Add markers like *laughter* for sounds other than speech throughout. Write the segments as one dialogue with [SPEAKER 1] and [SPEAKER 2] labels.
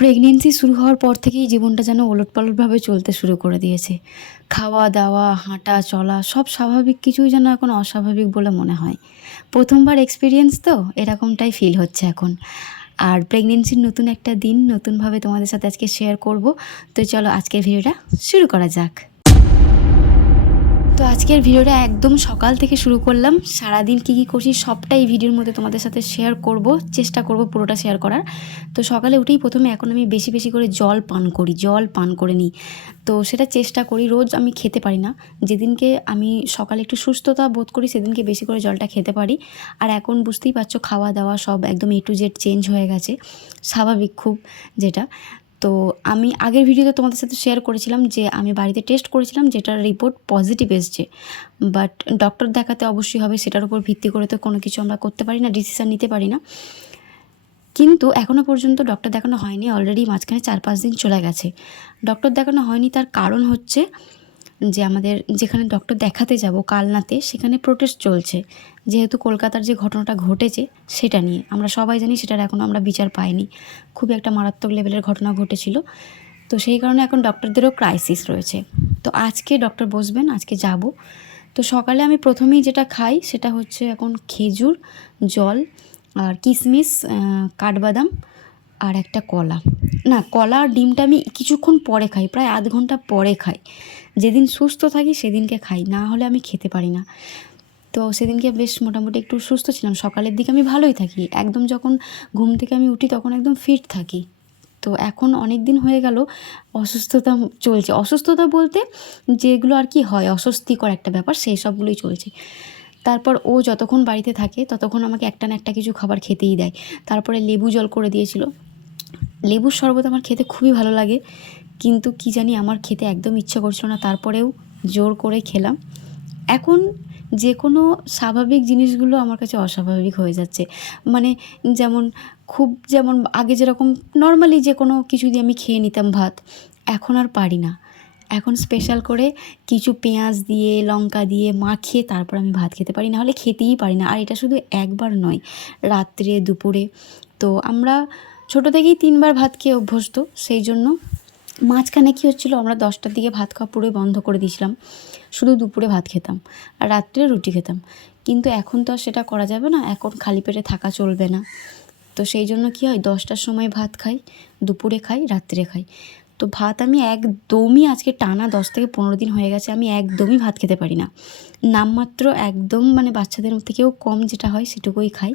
[SPEAKER 1] Pregnancy শুরু হওয়ার পর থেকেই জীবনটা যেন ওলটপালটভাবে চলতে শুরু করে দিয়েছে। খাওয়া, দাওয়া, হাঁটা, চলা সব স্বাভাবিক কিছুই যেন এখন অস্বাভাবিক বলে মনে হয়। প্রথমবার এক্সপিরিয়েন্স তো এরকমটাই ফিল হচ্ছে এখন। আর প্রেগনেন্সির নতুন একটা দিন নতুনভাবে তোমাদের সাথে আজকে শেয়ার করব। তো চলো আজকের ভিডিওটা শুরু করা যাক। তো আজকের ভিডিওটা একদম সকাল থেকে শুরু করলাম। সারাদিন কী কী করছি সবটাই ভিডিওর মধ্যে তোমাদের সাথে শেয়ার করব, চেষ্টা করব পুরোটা শেয়ার করার। তো সকালে উঠেই প্রথমে এখন আমি বেশি বেশি করে জল পান করি, জল পান করে নিই। তো সেটা চেষ্টা করি, রোজ আমি খেতে পারি না। যেদিনকে আমি সকালে একটু সুস্থতা বোধ করি, সেদিনকে বেশি করে জলটা খেতে পারি। আর এখন বুঝতেই পারছ খাওয়া দাওয়া সব একদম এ টু জেড চেঞ্জ হয়ে গেছে। স্বাভাবিক খুব যেটা। তো আমি আগের ভিডিওতে তোমাদের সাথে শেয়ার করেছিলাম যে আমি বাড়িতে টেস্ট করেছিলাম যেটার রিপোর্ট পজিটিভ এসছে। বাট ডক্টর দেখাতে অবশ্যই হবে, সেটার উপর ভিত্তি করে তো কোনো কিছু আমরা করতে পারি না ডিসিশান নিতে পারি না। কিন্তু এখনও পর্যন্ত ডক্টর দেখানো হয়নি অলরেডি মাঝখানে চার পাঁচ দিন চলে গেছে। ডক্টর দেখানো হয়নি, তার কারণ হচ্ছে যে আমাদের যেখানে ডক্টর দেখাতে যাব কালনাতে, সেখানে প্রোটেস্ট চলছে। যেহেতু কলকাতার যে ঘটনাটা ঘটেছে সেটা নিয়ে। আমরা সবাই জানি সেটার এখনও আমরা বিচার পাইনি। খুবই একটা মারাত্মক লেভেলের ঘটনা ঘটেছিল। তো সেই কারণে এখন ডক্টরদেরও ক্রাইসিস রয়েছে। তো আজকে ডক্টর বসবেন, আজকে যাব। তো সকালে আমি প্রথমেই যেটা খাই সেটা হচ্ছে এখন খেজুর, জল আর কিশমিশ কাঠবাদাম আর একটা কলা। না, কলা আর ডিমটা আমি কিছুক্ষণ পরে খাই, প্রায় আধ ঘণ্টা পরে খাই। যেদিন সুস্থ থাকি সেদিনকে খাই, না হলে আমি খেতে পারি না। তো সেদিনকে বেশ মোটামুটি একটু সুস্থ ছিলাম। সকালের দিকে আমি ভালোই থাকি। একদম যখন ঘুম থেকে আমি উঠি তখন একদম ফিট থাকি। তো এখন অনেক দিন হয়ে গেল, অসুস্থতা চলছে। অসুস্থতা বলতে যেগুলো আর কি হয়, অস্বস্তিকর একটা ব্যাপার, সেই সবগুলোই চলছে। তারপর ও যতক্ষণ বাড়িতে থাকে ততক্ষণ আমাকে একটা না একটা কিছু খাবার খেতেই দেয়। তারপরে লেবু জল করে দিয়েছিল। লেবুর শরবত আমার খেতে খুবই ভালো লাগে। কিন্তু কি জানি আমার খেতে একদম ইচ্ছা করছিল না, তারপরেও জোর করে খেলাম। এখন যে কোনো স্বাভাবিক জিনিসগুলো আমার কাছে অস্বাভাবিক হয়ে যাচ্ছে। মানে যেমন খুব যেমন আগে যেরকম নর্মালি যে কোনো কিছু দিয়ে আমি খেয়ে নিতাম ভাত, এখন আর পারি না। এখন স্পেশাল করে কিছু পেঁয়াজ দিয়ে, লঙ্কা দিয়ে মাখিয়ে তারপর আমি ভাত খেতে পারি না হলে খেতেই পারি না। আর এটা শুধু একবার নয়, রাত্রে, দুপুরে। তো আমরা ছোটো থেকেই তিনবার ভাত খেয়ে অভ্যস্ত, সেই জন্য মাঝখানে কী হচ্ছিল, আমরা দশটার দিকে ভাত খাওয়া পুরোই বন্ধ করে দিয়েছিলাম। শুধু দুপুরে ভাত খেতাম আর রাত্রে রুটি খেতাম। কিন্তু এখন তো আর সেটা করা যাবে না, এখন খালি পেটে থাকা চলবে না। তো সেই জন্য কী হয়, দশটার সময় ভাত খাই, দুপুরে খাই, রাত্রে খাই। তো ভাত আমি একদমই আজকে টানা দশ থেকে পনেরো দিন হয়ে গেছে, আমি একদমই ভাত খেতে পারি না। নামমাত্র একদম মানে বাচ্চাদের থেকেও কম যেটা হয় সেটুকুই খাই।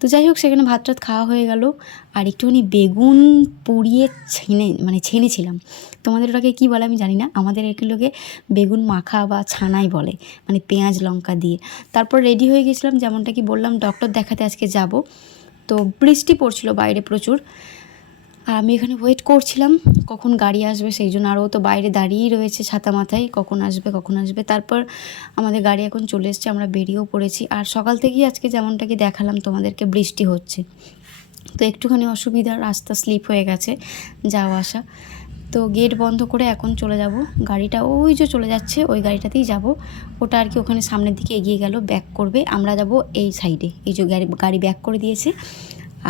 [SPEAKER 1] তো যাই হোক, সেখানে ভাত টাত খাওয়া হয়ে গেল। আর একটুখানি বেগুন পুড়িয়ে ছেনে মানে ছেনেছিলাম। তোমাদের ওটাকে কী বলে আমি জানি না। আমাদের এগুলোকে বেগুন মাখা বা ছানাই বলে মানে পেঁয়াজ লঙ্কা দিয়ে। তারপর রেডি হয়ে গেছিলাম, যেমনটা কি বললাম ডক্টর দেখাতে আজকে যাব। তো বৃষ্টি পড়ছিল বাইরে প্রচুর। আর আমি এখানে ওয়েট করছিলাম কখন গাড়ি আসবে, সেই জন্য আরও তো বাইরে দাঁড়িয়েই রয়েছে ছাতা মাথায়, কখন আসবে কখন আসবে। তারপর আমাদের গাড়ি এখন চলে এসছে, আমরা বেরিয়েও পড়েছি। আর সকাল থেকেই আজকে যেমনটাকে দেখালাম, তোমাদেরকে বৃষ্টি হচ্ছে। তো একটুখানি অসুবিধা, রাস্তা স্লিপ হয়ে গেছে, যাওয়া আসা। তো গেট বন্ধ করে এখন চলে যাব। গাড়িটা ওই যে চলে যাচ্ছে, ওই গাড়িটাতেই যাব। ওটা আর কি ওখানে সামনের দিকে এগিয়ে গেল ব্যাক করবে। আমরা যাব এই সাইডে এই যে গাড়ি গাড়ি ব্যাক করে দিয়েছে।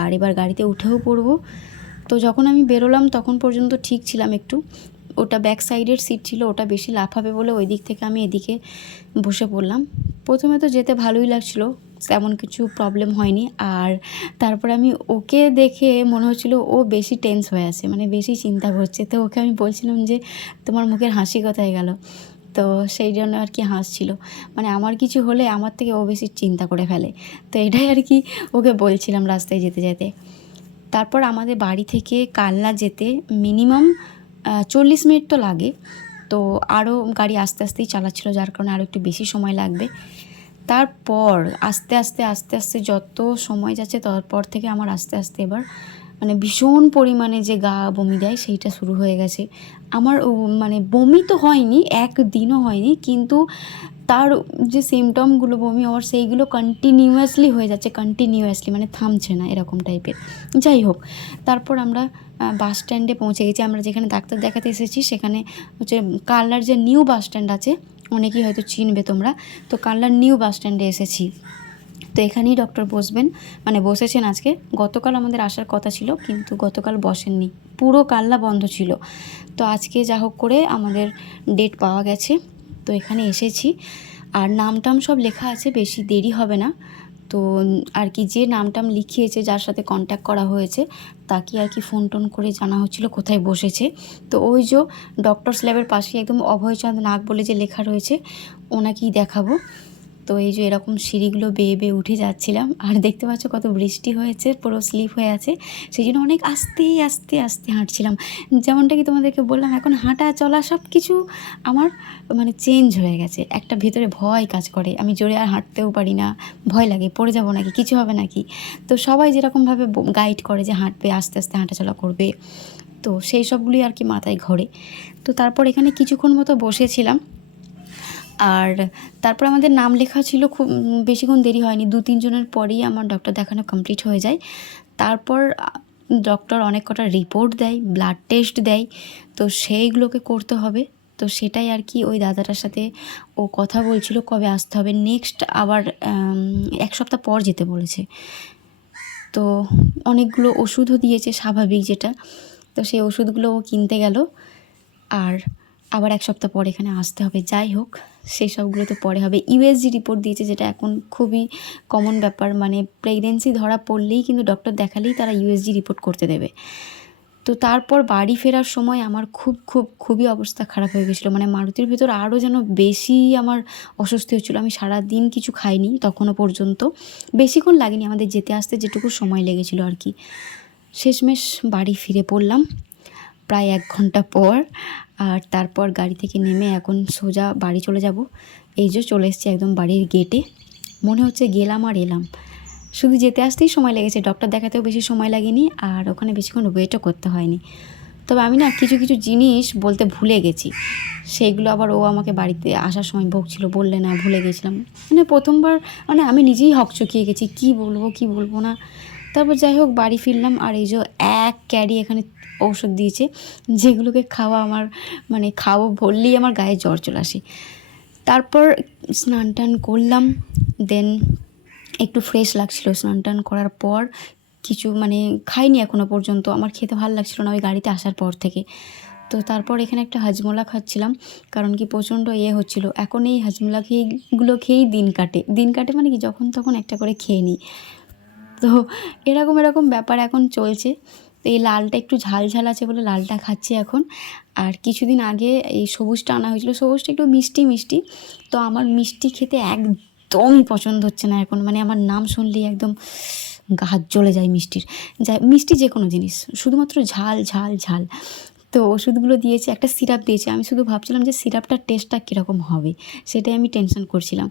[SPEAKER 1] আর এবার গাড়িতে উঠেও পড়ব। তো যখন আমি বেরোলাম, তখন পর্যন্ত ঠিক ছিলাম একটু। ওটা ব্যাক সাইডের সিট ছিল, ওটা বেশি লাফাবে বলে ওই দিক থেকে আমি এদিকে বসে পড়লাম। প্রথমে তো যেতে ভালোই লাগছিল, তেমন কিছু প্রবলেম হয়নি। আর তারপরে আমি ওকে দেখে মনে হচ্ছিল ও বেশি টেন্স হয়ে আছে মানে বেশি চিন্তা করছে। তো ওকে আমি বলছিলাম যে, তোমার মুখের হাসি কোথায় গেল? তো সেই জন্য আর কি হাসছিল। মানে আমার কিছু হলে আমার থেকে ও বেশি চিন্তা করে ফেলে। তো এটাই আর কি ওকে বলছিলাম রাস্তায় যেতে যেতে। তারপর আমাদের বাড়ি থেকে কালনা যেতে মিনিমাম চল্লিশ মিনিট তো লাগে। তো আরও গাড়ি আস্তে আস্তেই চালাচ্ছিল, যার কারণে আরও একটু বেশি সময় লাগবে। তারপর আস্তে আস্তে আস্তে আস্তে যত সময় যাচ্ছে, তারপর থেকে আমার আস্তে আস্তে এবার মানে ভীষণ পরিমাণে যে গা বমি দেয়, সেইটা শুরু হয়ে গেছে। আমার মানে বমি তো হয়নি, একদিনও হয়নি, কিন্তু তার যে সিমটমগুলো বমি হওয়ার, সেইগুলো কন্টিনিউয়াসলি হয়ে যাচ্ছে কন্টিনিউয়াসলি মানে থামছে না এরকম টাইপের যাই হোক, তারপর আমরা বাস স্ট্যান্ডে পৌঁছে গেছি। আমরা যেখানে ডাক্তার দেখাতে এসেছি, সেখানে হচ্ছে কালনার যে নিউ বাস স্ট্যান্ড আছে, অনেকেই হয়তো চিনবে তোমরা। তো কালনার নিউ বাস স্ট্যান্ডে এসেছি। তো এখানেই ডক্টর বসবেন। মানে বসেছেন আজকে। গতকাল আমাদের আসার কথা ছিল, কিন্তু গতকাল বসেননি। পুরো কাল্লা বন্ধ ছিল। তো আজকে যা হোক করে আমাদের ডেট পাওয়া গেছে। তো এখানে এসেছি। আর নাম টাম সব লেখা আছে, বেশি দেরি হবে না। তো আর কি যে নামটাম লিখিয়েছে, যার সাথে কন্ট্যাক্ট করা হয়েছে, তাকে আর কি ফোন টোন করে জানা হচ্ছিল কোথায় বসেছে। তো ওই যে ডক্টর স্ল্যাবের পাশে একদম অভয়চাঁদ নাগ বলে যে লেখা রয়েছে, ওনাকেই দেখাবো। তো এই যে এরকম সিঁড়িগুলো বেয়ে বেয়ে উঠে যাচ্ছিলাম, আর দেখতে পাচ্ছ কত বৃষ্টি হয়েছে, পুরো স্লিপ হয়ে আছে, সেই জন্য অনেক আস্তে আস্তে আস্তে হাঁটছিলাম। যেমনটা কি তোমাদেরকে বললাম, এখন হাঁটা চলা সব কিছু আমার মানে চেঞ্জ হয়ে গেছে, একটা ভেতরে ভয় কাজ করে, আমি জোরে আর হাঁটতেও পারি না, ভয় লাগে, পড়ে যাব নাকি, কিছু হবে নাকি? তো সবাই যেরকমভাবে গাইড করে যে হাঁটবে, আস্তে আস্তে হাঁটাচলা করবে, তো সেই সবগুলি আর কি মাথায় ঘোরে। তো তারপর এখানে কিছুক্ষণ মতো বসেছিলাম আর তারপর আমাদের নাম লেখা ছিল খুব বেশিক্ষণ দেরি হয়নি। দু তিনজনের পরেই আমার ডক্টর দেখানো কমপ্লিট হয়ে যায়। তারপর ডক্টর অনেক কটা রিপোর্ট দেয় ব্লাড টেস্ট দেয়। তো সেইগুলোকে করতে হবে। তো সেটাই আর কি ওই দাদাটার সাথে ও কথা বলছিল কবে আসতে হবে। নেক্সট আবার এক সপ্তাহ পর যেতে বলেছে। তো অনেকগুলো ওষুধও দিয়েছে, স্বাভাবিক যেটা। তো সেই ওষুধগুলো ও কিনতে গেল। আর আবার এক সপ্তাহ পর এখানে আসতে হবে। যাই হোক, সেই সবগুলো তো পরে হবে। ইউএসজি রিপোর্ট দিয়েছে যেটা এখন খুবই কমন ব্যাপার। মানে প্রেগনেন্সি ধরা পড়লেই কিন্তু ডক্টর দেখালেই তারা ইউএসজি রিপোর্ট করতে দেবে। তো তারপর বাড়ি ফেরার সময় আমার খুব খুব, খুবই অবস্থা খারাপ হয়ে গেছিল। মানে মারুতির ভেতর আরও যেন বেশি আমার অস্বস্তি হচ্ছিল আমি সারা দিন কিছু খাইনি তখনও পর্যন্ত। বেশিক্ষণ লাগেনি আমাদের যেতে আসতে, যেটুকু সময় লেগেছিলো আর কি। শেষমেশ বাড়ি ফিরে পড়লাম। প্রায় এক ঘণ্টা পর, আর তারপর গাড়ি থেকে নেমে এখন সোজা বাড়ি চলে যাব। এই যে চলে এসেছি একদম বাড়ির গেটে মনে হচ্ছে গেলাম আর এলাম। শুধু যেতে আসতেই সময় লেগেছে ডক্টর দেখাতেও বেশি সময় লাগেনি আর ওখানে বেশিক্ষণ ওয়েটও করতে হয়নি। তবে আমি না কিছু কিছু জিনিস বলতে ভুলে গেছি। সেইগুলো আবার ও আমাকে বাড়িতে আসার সময় বকছিল, বললে না, ভুলে গেছিলাম। মানে প্রথমবার মানে আমি নিজেই হকচকিয়ে গেছি, কি বলব কি বলব না। তারপর যাই হোক, বাড়ি ফিরলাম আর এই যে এক ক্যারি এখানে ঔষধ দিয়েছে, যেগুলোকে খাওয়া আমার মানে খাওয়া বললেই আমার গায়ে জ্বর চলে আসে। তারপর স্নান টান করলাম দেন একটু ফ্রেশ লাগছিল। স্নান টান করার পর কিছু মানে খাইনি এখনও পর্যন্ত, আমার খেতে ভালো লাগছিল না ওই গাড়িতে আসার পর থেকে। তো তারপর এখানে একটা হাজমোলা খাচ্ছিলাম, কারণ কি প্রচণ্ড ইয়ে হচ্ছিল। এখন এই হাজমোলা খেয়েগুলো খেয়েই দিন কাটে। দিন কাটে মানে কি, যখন তখন একটা করে খেয়ে নিই। তো এরকম এরকম ব্যাপার এখন চলছে। তো এই লালটা একটু ঝাল ঝাল আছে বলে লালটা খাচ্ছি এখন। আর কিছুদিন আগে এই সবুজটা আনা হয়েছিল। সবুজটা একটু মিষ্টি মিষ্টি। তো আমার মিষ্টি খেতে একদমই পছন্দ হচ্ছে না এখন। মানে আমার নাম শুনলেই একদম গা হাত জ্বলে যায় মিষ্টির। যা মিষ্টি যে কোনো জিনিস, শুধুমাত্র ঝাল ঝাল ঝাল। তো ওষুধগুলো দিয়েছে, একটা সিরাপ দিয়েছে। আমি শুধু ভাবছিলাম যে সিরাপটার টেস্টটা কীরকম হবে, সেটাই আমি টেনশন করছিলাম।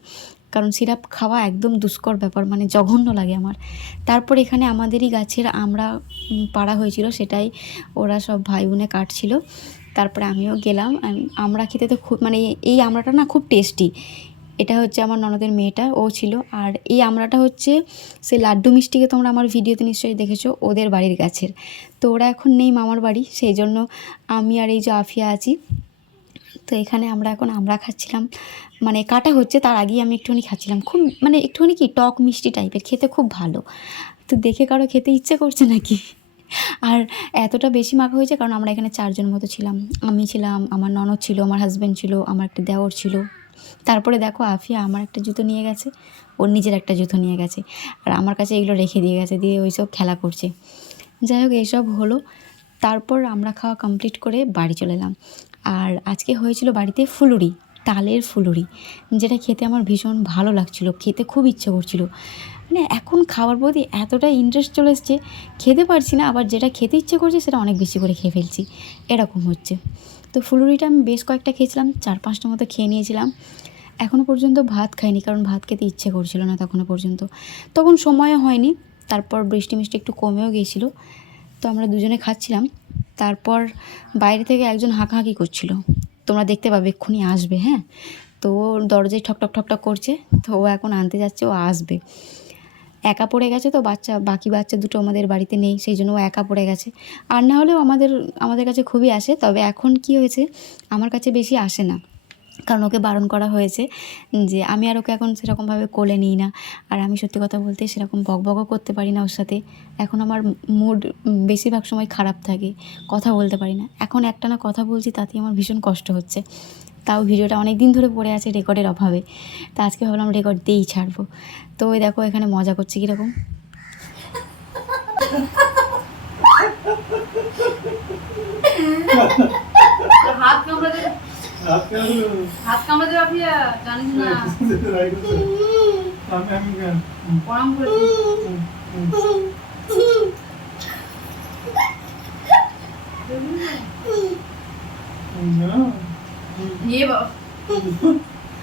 [SPEAKER 1] কারণ সিরাপ খাওয়া একদম দুষ্কর ব্যাপার মানে জঘন্য লাগে আমার। তারপর এখানে আমাদেরই গাছের আমরা পাড়া হয়েছিল, সেটাই ওরা সব ভাই বোনে কাটছিল। তারপরে আমিও গেলাম, আম- আমরা খেতে তো খুব মানে এই আমড়াটা না খুব টেস্টি। এটা হচ্ছে আমার ননদের মেয়েটা, ও ছিল। আর এই আমড়াটা হচ্ছে, সে লাড্ডু মিষ্টিকে তোমরা আমার ভিডিওতে নিশ্চয়ই দেখেছ, ওদের বাড়ির গাছের। তো ওরা এখন নেই মামার বাড়ি, সেই জন্য আমি আর এই যে আফিয়া আছি তো এখানে আমরা এখন আমরা খাচ্ছিলাম। মানে কাটা হচ্ছে, তার আগেই আমি একটুখানি খাচ্ছিলাম। খুব মানে একটুখানি কি টক মিষ্টি টাইপের খেতে খুব ভালো। তো দেখে কারও খেতে ইচ্ছে করছে নাকি? আর এতটা বেশি মাখা হয়েছে কারণ আমরা এখানে চারজন মতো ছিলাম। আমি ছিলাম, আমার ননদ ছিল, আমার হাজব্যান্ড ছিল, আমার একটা দেওর ছিল। তারপরে দেখো আফিয়া আমার একটা জুতো নিয়ে গেছে ওর নিজের একটা জুতো নিয়ে গেছে। আর আমার কাছে এগুলো রেখে দিয়ে গেছে, দিয়ে ওইসব খেলা করছে। যাই হোক, এইসব হলো। তারপর আমরা খাওয়া কমপ্লিট করে বাড়ি চলে এলাম। আর আজকে হয়েছিল বাড়িতে ফুলুরি, তালের ফুলুরি, যেটা খেতে আমার ভীষণ ভালো লাগছিল, খেতে খুব ইচ্ছে করছিল। মানে এখন খাওয়ার প্রতি এতটা ইন্টারেস্ট চলে এসছে, খেতে পারছি না, আবার যেটা খেতে ইচ্ছে করছে সেটা অনেক বেশি করে খেয়ে ফেলছি। এরকম হচ্ছে। তো ফুলুরিটা আমি বেশ কয়েকটা খেয়েছিলাম, চার পাঁচটা মতো খেয়ে নিয়েছিলাম। এখনও পর্যন্ত ভাত খাইনি, কারণ ভাত খেতে ইচ্ছে করছিল না তখনও পর্যন্ত। তখন সময়ও হয়নি, তারপর বৃষ্টি মিষ্টি একটু কমেও গিয়েছিল। তো আমরা দুজনে খাচ্ছিলাম। তারপর বাইরে থেকে একজন হাঁকাহাঁকি করছিল। তোমরা দেখতে পাবে, এক্ষুনি আসবে হ্যাঁ? তো দরজায় ঠকঠক ঠকঠক করছে, তো ও এখন আনতে যাচ্ছে, ও আসবে। একা পড়ে গেছে তো বাচ্চা, বাকি বাচ্চা দুটো আমাদের বাড়িতে নেই, সেই জন্য ও একা পড়ে গেছে। আর না হলেও আমাদের আমাদের কাছে খুবই আসে, তবে এখন কি হয়েছে, আমার কাছে বেশি আসে না। কারণ ওকে বারণ করা হয়েছে যে আমি আর ওকে এখন সেরকমভাবে কোলে নিই না। আর আমি সত্যি কথা বলতে সেরকম বকবকও করতে পারি না ওর সাথে। এখন আমার মুড বেশিরভাগ সময় খারাপ থাকে, কথা বলতে পারি না। এখন একটা না কথা বলছি তাতে আমার ভীষণ কষ্ট হচ্ছে। তাও ভিডিওটা অনেক দিন ধরে পড়ে আছে রেকর্ডের অভাবে। তা আজকে ভাবলাম রেকর্ড দিয়েই ছাড়বো। তো ওই দেখো এখানে মজা করছে কীরকম।
[SPEAKER 2] হাত
[SPEAKER 3] হাত
[SPEAKER 2] হাত কামড়াতে আপনি জানিস না।
[SPEAKER 3] আমি আমি
[SPEAKER 2] প্রণাম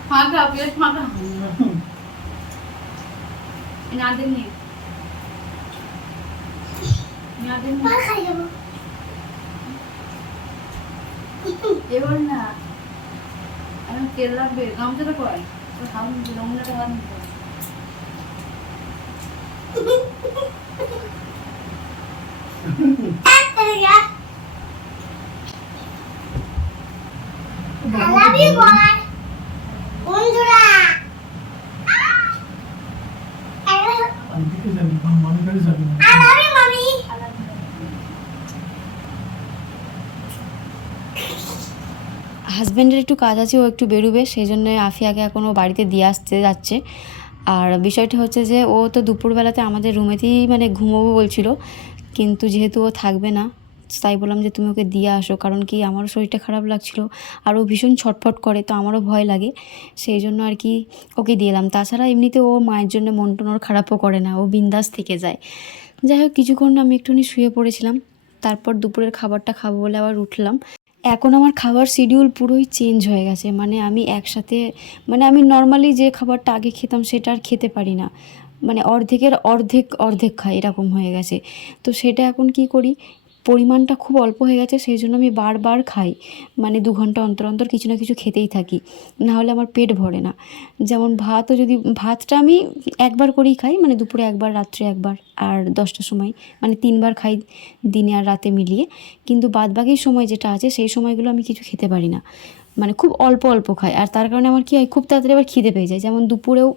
[SPEAKER 2] ফাঁকা নাদের নিয়ে। নাদের নিয়ে। এবার না। এখন তেল লাগবে গামছাটা কয় তোর হাত হাত নিতে হবে।
[SPEAKER 3] দিকে যাবি মামি কাছে যাবি না
[SPEAKER 1] হাজব্যান্ডের একটু কাজ আছে, ও একটু বেরোবে সেই জন্য আফিয়াকে এখনও বাড়িতে দিয়ে আসতে যাচ্ছে। আর বিষয়টা হচ্ছে যে, ও তো দুপুরবেলাতে আমাদের রুমেতেই মানে ঘুমোবো বলছিল, কিন্তু যেহেতু ও থাকবে না, তাই বললাম যে তুমি ওকে দিয়ে আসো, কারণ কি আমারও শরীরটা খারাপ লাগছিল, আর ও ভীষণ ছটফট করে, তো আমারও ভয় লাগে সেই জন্য আর কি ওকে দিয়ে এলাম। তাছাড়া এমনিতে ও মায়ের জন্য মন টন ওর খারাপও করে না, ও বিন্দাস থেকে যায়। যাই হোক, কিছুক্ষণ আমি একটুখানি শুয়ে পড়েছিলাম, তারপর দুপুরের খাবারটা খাব বলে আবার উঠলাম। এখন আমার খাবার শিডিউল পুরোই চেঞ্জ হয়ে গেছে। মানে আমি একসাথে মানে আমি নর্মালি যে খাবারটা আগে খেতাম সেটা আর খেতে পারি না। মানে অর্ধেকের অর্ধেক অর্ধেক খাই এরকম হয়ে গেছে। তো সেটা এখন কি করি? পরিমাণটা খুব অল্প হয়ে গেছে সেই জন্য আমি বারবার খাই। মানে দু ঘণ্টা অন্তর অন্তর কিছু না কিছু খেতেই থাকি, না হলে আমার পেট ভরে না। যেমন ভাতও যদি, ভাতটা আমি একবার করেই খাই মানে দুপুরে একবার, রাত্রে একবার, আর দশটার সময়। মানে তিনবার খাই দিনে আর রাতে মিলিয়ে। কিন্তু বাদবাকি সময় যেটা আছে, সেই সময়গুলো আমি কিছু খেতে পারি না। মানে খুব অল্প অল্প খাই, আর তার কারণে আমার কি হয়, খুব তাড়াতাড়ি আবার খিদে পেয়ে যায়। যেমন দুপুরেও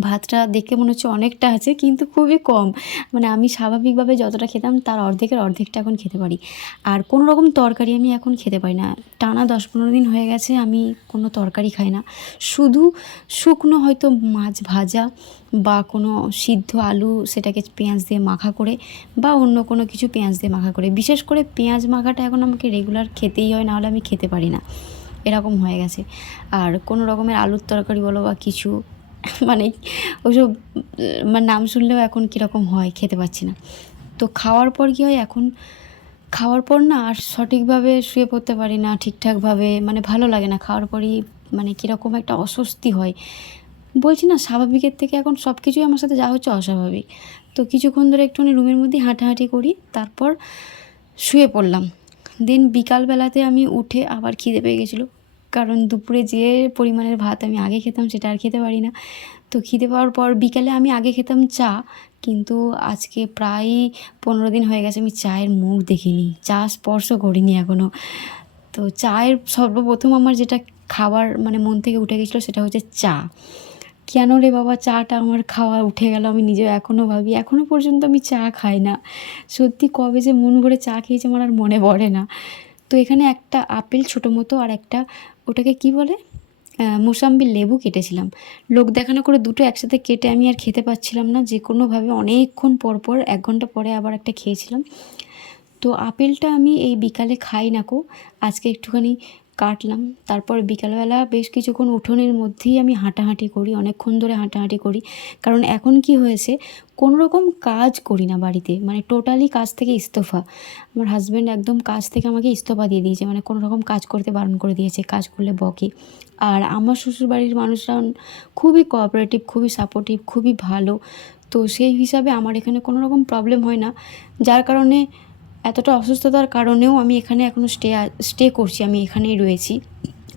[SPEAKER 1] ভাতটা দেখে মনে হচ্ছে অনেকটা আছে, কিন্তু খুবই কম। মানে আমি স্বাভাবিকভাবে যতটা খেতাম, তার অর্ধেকের অর্ধেকটা এখন খেতে পারি। আর কোনো রকম তরকারি আমি এখন খেতে পারি না। টানা দশ পনেরো দিন হয়ে গেছে, আমি কোনো তরকারি খাই না। শুধু শুকনো হয়তো মাছ ভাজা বা কোনো সিদ্ধ আলু, সেটাকে পেঁয়াজ দিয়ে মাখা করে বা অন্য কোনো কিছু পেঁয়াজ দিয়ে মাখা করে। বিশেষ করে পেঁয়াজ মাখাটা এখন আমাকে রেগুলার খেতেই হয়, নাহলে আমি খেতে পারি না। এরকম হয়ে গেছে। আর কোনো রকমের আলুর তরকারি বলো বা কিছু *laughs* মানে ওইসব মানে নাম শুনলেও এখন কীরকম হয় খেতে পাচ্ছি না। তো খাওয়ার পর কী হয় এখন, খাওয়ার পর না আর সঠিকভাবে শুয়ে পড়তে পারি না ঠিকঠাকভাবে মানে ভালো লাগে না। খাওয়ার পরই মানে কীরকম একটা অস্বস্তি হয়। বলছি না, স্বাভাবিকের থেকে এখন সব কিছুই আমার সাথে যা হচ্ছে অস্বাভাবিক। তো কিছুক্ষণ ধরে একটুখানি রুমের মধ্যে হাঁটাহাঁটি করি, তারপর শুয়ে পড়লাম। দেন বিকালবেলাতে আমি উঠে আবার খিদে পেয়ে গেছিল। কারণ দুপুরে যে পরিমাণের ভাত আমি আগে খেতাম সেটা আর খেতে পারি না। তো খিদে পাওয়ার পর বিকালে আমি আগে খেতাম চা, কিন্তু আজকে প্রায় পনেরো দিন হয়ে গেছে আমি চায়ের মুখ দেখিনি, চা স্পর্শ করিনি এখনও তো চায়ের সর্বপ্রথম আমার যেটা খাবার মানে মন থেকে উঠে গেছিল সেটা হচ্ছে চা। কেন রে বাবা চাটা আমার খাওয়া উঠে গেল আমি নিজেও এখনও ভাবি এখনও পর্যন্ত আমি চা খাই না। সত্যি কবে যে মন ভরে চা খেয়েছি আমার আর মনে পড়ে না। তো এখানে একটা আপেল ছোটো মতো আর একটা ওটাকে কি বলে? মোসাম্বির লেবু কেটেছিলাম। লোক দেখানো করে দুটো একসাথে কেটে আমি আর খেতে পাচ্ছিলাম না। যে কোনোভাবে অনেকক্ষণ পর পর, এক ঘণ্টা পরে আবার একটা খেয়েছিলাম। তো আপেলটা আমি এই বিকালে খাই না কো। আজকে একটুখানি কাটলাম। তারপর বিকালবেলা বেশ কিছুক্ষণ উঠোনের মধ্যেই আমি হাঁটাহাঁটি করি, অনেকক্ষণ ধরে হাঁটাহাঁটি করি। কারণ এখন কি হয়েছে কোনো রকম কাজ করি না বাড়িতে মানে টোটালি কাজ থেকে ইস্তফা। আমার হাজব্যান্ড একদম কাজ থেকে আমাকে ইস্তফা দিয়ে দিয়েছে মানে কোনো রকম কাজ করতে বারণ করে দিয়েছে, কাজ করলে বকে। আর আমার শ্বশুরবাড়ির মানুষরা খুবই কোঅপারেটিভ খুবই সাপোর্টিভ খুবই ভালো। তো সেই হিসাবে আমার এখানে কোনো রকম প্রবলেম হয় না। যার কারণে এতটা অসুস্থতার কারণেও আমি এখানে এখনও স্টে স্টে করছি, আমি এখানেই রয়েছি।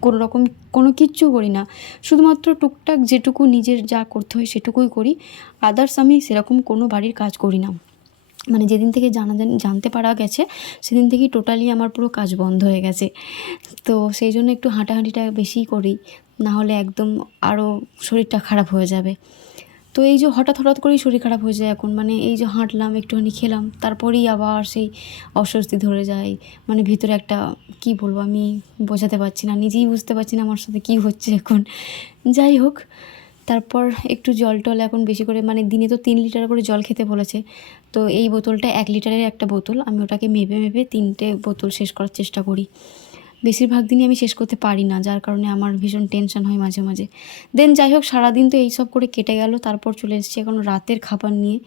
[SPEAKER 1] কোনো রকম, কোনো কিচ্ছু করি না। শুধুমাত্র টুকটাক যেটুকু নিজের যা করতে হয় সেটুকুই করি। আদার্স আমি সেরকম কোনো বাড়ির কাজ করি না। মানে যেদিন থেকে জানা জান- জানতে পারা গেছে, সেদিন থেকেই টোটালি আমার পুরো কাজ বন্ধ হয়ে গেছে। তো সেই জন্য একটু হাঁটাহাঁটিটা বেশি করি না হলে একদম আরও শরীরটা খারাপ হয়ে যাবে। তো এই যে হঠাৎ হঠাৎ করেই শরীর খারাপ হয়ে যায় এখন। মানে এই যে হাঁটলাম, একটুখানি খেলাম, তারপরেই আবার সেই অস্বস্তি ধরে যায়। মানে ভিতরে একটা, কি বলব, আমি বোঝাতে পারছি না, নিজেই বুঝতে পারছি না আমার সাথে কী হচ্ছে এখন। যাই হোক, তারপর একটু জল টল এখন বেশি করে মানে দিনে তো তিন লিটার করে জল খেতে বলেছে। তো এই বোতলটা এক লিটারের একটা বোতল, আমি ওটাকে মেপে মেপে তিনটে বোতল শেষ করার চেষ্টা করি। বেশিরভাগ দিনই আমি শেষ করতে পারি না, যার কারণে আমার ভীষণ টেনশন হয় মাঝে মাঝে। দেন যাই হোক, সারাদিন তো এইসব করে কেটে গেল, তারপর চলে এসেছি এখন রাতের খাবার নিয়ে।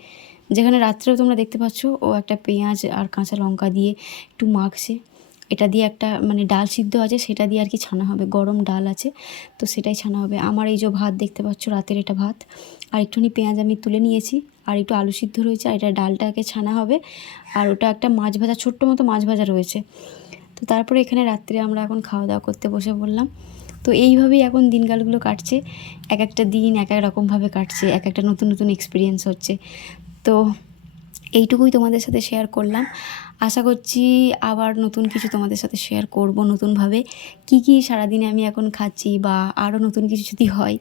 [SPEAKER 1] যেখানে রাত্রেও তোমরা দেখতে পাচ্ছ, ও একটা পেঁয়াজ আর কাঁচা লঙ্কা দিয়ে একটু মাখছে। এটা দিয়ে একটা মানে ডাল সিদ্ধ আছে, সেটা দিয়ে আর কি ছানা হবে, গরম ডাল আছে, তো সেটাই ছানা হবে। আমার এই যে ভাত দেখতে পাচ্ছ, রাতের এটা ভাত। আর একটুখানি পেঁয়াজ আমি তুলে নিয়েছি, আর একটু আলু সিদ্ধ রয়েছে, আর এটা ডালটাকে ছানা হবে। আর ওটা একটা মাছ ভাজা, ছোট্ট মতো মাছ ভাজা রয়েছে। তো তারপরে এখানে রাত্রে আমরা এখন খাওয়া দাওয়া করতে বসে পড়লাম। তো এইভাবেই এখন দিনকালগুলো কাটছে। এক একটা দিন এক এক রকমভাবে কাটছে। এক একটা নতুন নতুন এক্সপিরিয়েন্স হচ্ছে। তো এইটুকুই তোমাদের সাথে শেয়ার করলাম। আশা করছি আবার নতুন কিছু তোমাদের সাথে শেয়ার করব নতুনভাবে। কি কি সারাদিনে আমি এখন খাচ্ছি বা আরও নতুন কিছু যদি হয়,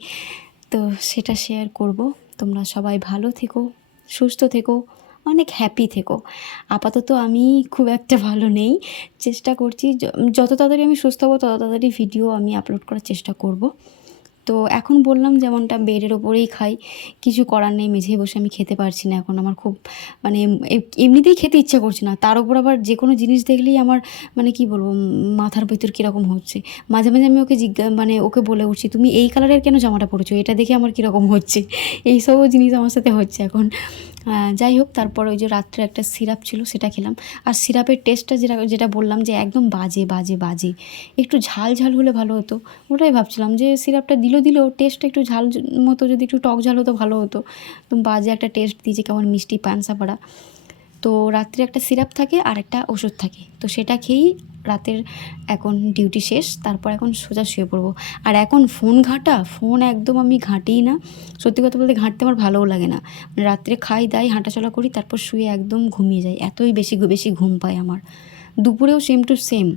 [SPEAKER 1] তো সেটা শেয়ার করব। তোমরা সবাই ভালো থেকো, সুস্থ থেকো। অনেক হ্যাপি থেকো। আপাতত আমি খুব একটা ভালো নেই। চেষ্টা করছি যত তাড়াতাড়ি আমি সুস্থ হব, তত তাড়াতাড়ি ভিডিও আমি আপলোড করার চেষ্টা করব। তো এখন বললাম যেমনটা বেডের ওপরেই খাই, কিছু করার নেই মেঝে বসে আমি খেতে পারছি না এখন। আমার খুব মানে এমনিতেই খেতে ইচ্ছা করছে না। তার উপর আবার যে কোনো জিনিস দেখলেই আমার মানে কি বলব মাথার ভিতর কীরকম হচ্ছে। মাঝে মাঝে আমি ওকে জিজ্ঞা মানে ওকে বলে উঠছি, তুমি এই কালারের কেন জামাটা পরেছো এটা দেখে আমার কীরকম হচ্ছে। এইসবও জিনিস আমার সাথে হচ্ছে এখন। যাই হোক, তারপর ওই যে রাত্রে একটা সিরাপ ছিল, সেটা খেলাম। আর সিরাপের টেস্টটা যেটা যেটা বললাম যে একদম বাজে বাজে বাজে। একটু ঝাল ঝাল হলে ভালো হতো। ওটাই ভাবছিলাম যে সিরাপটা দিল দিলেও টেস্টটা একটু ঝাল মতো যদি একটু টক ঝাল হতো, ভালো হতো। বাজে একটা টেস্ট দিয়েছে কেমন মিষ্টি পানসা পাড়া। তো রাত্রে একটা সিরাপ থাকে আর একটা ওষুধ থাকে। তো সেটা খেয়েই রাতের এখন ডিউটি শেষ, তারপর এখন সোজা শুয়ে পড়ব। আর এখন ফোন ঘাঁটা, ফোন একদম আমি ঘাঁটিই না। সত্যি কথা বলতে ঘাঁটতে আমার ভালোও লাগে না। মানে রাত্রে খাই, দাই, হাঁটাচলা করি, তারপর শুয়ে একদম ঘুমিয়ে যাই। এতই বেশি বেশি ঘুম পায় আমার। দুপুরেও সেম টু সেম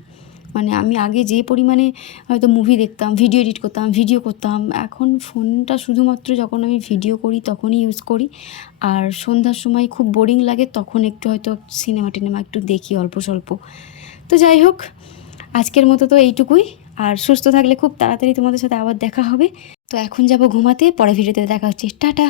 [SPEAKER 1] মানে আমি আগে যে পরিমাণে হয়তো মুভি দেখতাম ভিডিও এডিট করতাম ভিডিও করতাম, এখন ফোনটা শুধুমাত্র যখন আমি ভিডিও করি, তখনই ইউজ করি। আর সন্ধ্যার সময় খুব বোরিং লাগে, তখন একটু হয়তো সিনেমা টিনেমা একটু দেখি অল্প স্বল্প। তো যাই হোক, আজকের মতো তো এইটুকুই। আর সুস্থ থাকলে খুব তাড়াতাড়ি তোমাদের সাথে আবার দেখা হবে। তো এখন যাব ঘুমাতে, পরে ভিডিওতে দেখা হচ্ছে। টাটা!